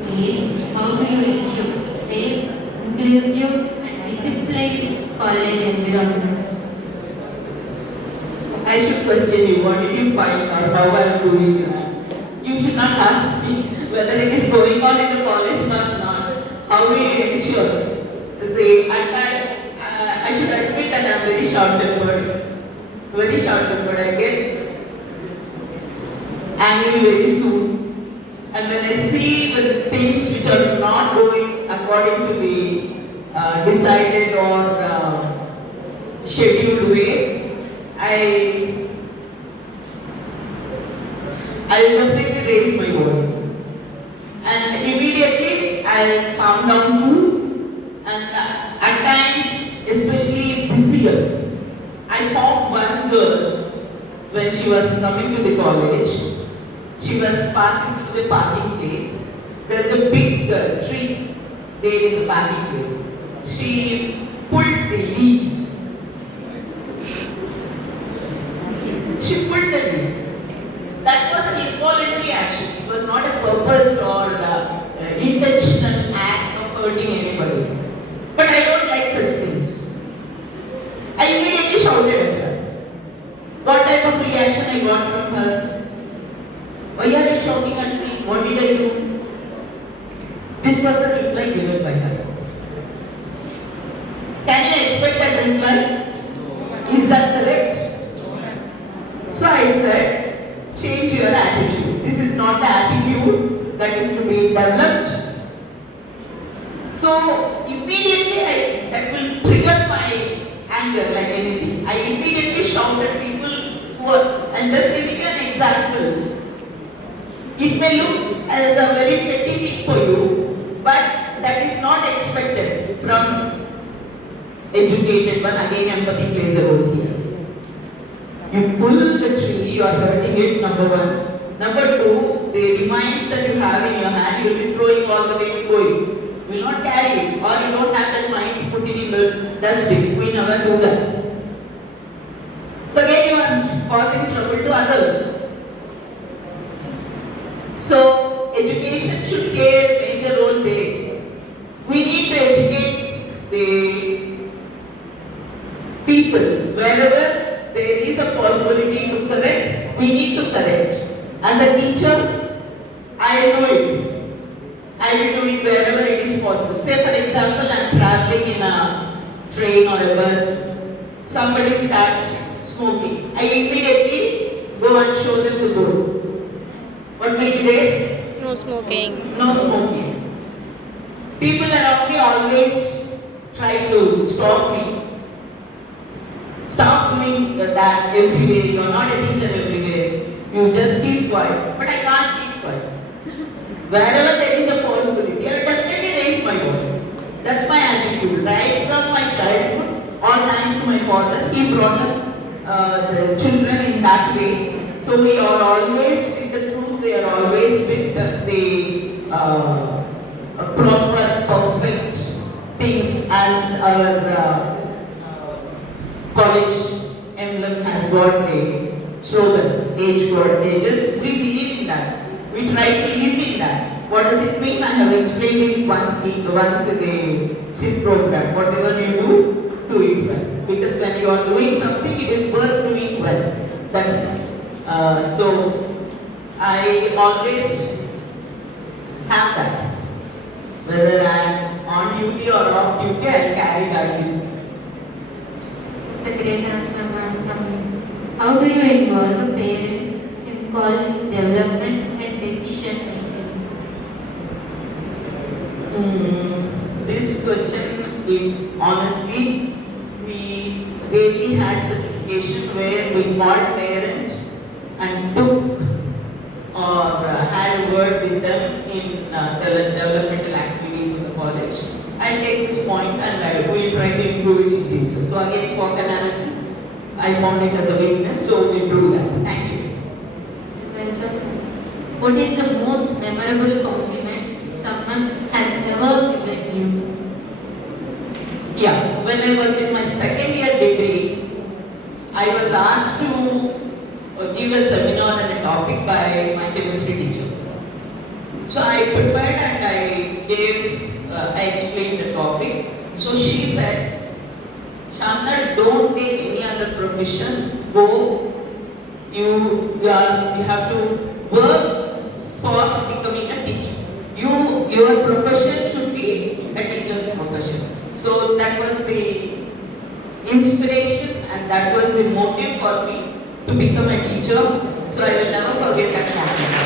Is how do you ensure safe, inclusive, and disciplined college environment? I should question you, what did you find or how are you doing that? You should not ask me whether it is going on in the college or not. How do you ensure? See, at I should admit that I am very short-tempered. Very short-tempered. I get angry very soon. And when I see the things which are not going according to the decided or scheduled way, I will definitely raise my voice. And immediately I'll calm down too. And at times, especially this year, I found one girl when she was coming to the college. She was passing through the parking place. There's a big tree there in the parking place. She pulled the leaves. She pulled the leaves. That was an involuntary action. It was not a purposed or intentional act of hurting anybody. But I don't like such things. I immediately shouted at her. What type of reaction I got from her? Why are you shouting at me? What did I do? This was the reply given by her. Can you expect that reply? Is that correct? So I said, change your attitude. This is not the attitude that is to be developed. So immediately that will trigger my anger like anything. I immediately shout at people who are, and just giving you an example. It may look as a very petty thing for you, but that is not expected from educated one. Again, empathy plays a role here. You pull the tree, you are hurting it, number one. Number two, the remains that you have in your hand, you will be throwing all the way to going. You will not carry it, or you don't have that mind to put it in the dustbin. We never do that. So again, you are causing trouble to others. So education should play a major role there. We need to educate the people wherever there is a possibility to correct, we need to correct. As a teacher, I will do it. I will do it wherever it is possible. Say for example, I am traveling in a train or a bus. Somebody starts smoking. I immediately go and show them the board. What will be there? No smoking. No smoking. People around me always try to stop me. Stop doing that everywhere. You are not a teacher everywhere. You just keep quiet. But I can't keep quiet. Wherever there is a possibility, I will definitely raise my voice. That's my attitude. Right from my childhood, all thanks to my father, he brought up the children in that way. So we are always with the truth, we are always with the proper, perfect things as our college emblem has got a slogan, age God ages. We believe in that. We try to live in that. What does it mean? I have explained it once in the SIP program. Whatever you do it well. Because when you are doing something, it is worth doing well. That's it. So I always have that. Whether I am on duty or off duty, I will carry that with me. It's a great answer, ma'am, from you. How do you involve parents in college development and decision making? This question, if honestly, we really had certification where we called parents and took or had a word with them in developmental activities in the college. I'll take this point and we'll try to improve it in future. So again, SWOT analysis, I found it as a weakness, so we'll do that. Thank you. Welcome. What is the most memorable compliment someone has ever given you? Yeah, when I was in my second year degree, I was asked to give a seminar on a topic by my chemistry teacher. So I prepared and I explained the topic. So she said, Shanta, don't take any other profession. Go. You have to work for becoming a teacher. Your profession should be a teacher's profession. So that was the inspiration and that was the motive for me to become a teacher. So I will never forget that moment.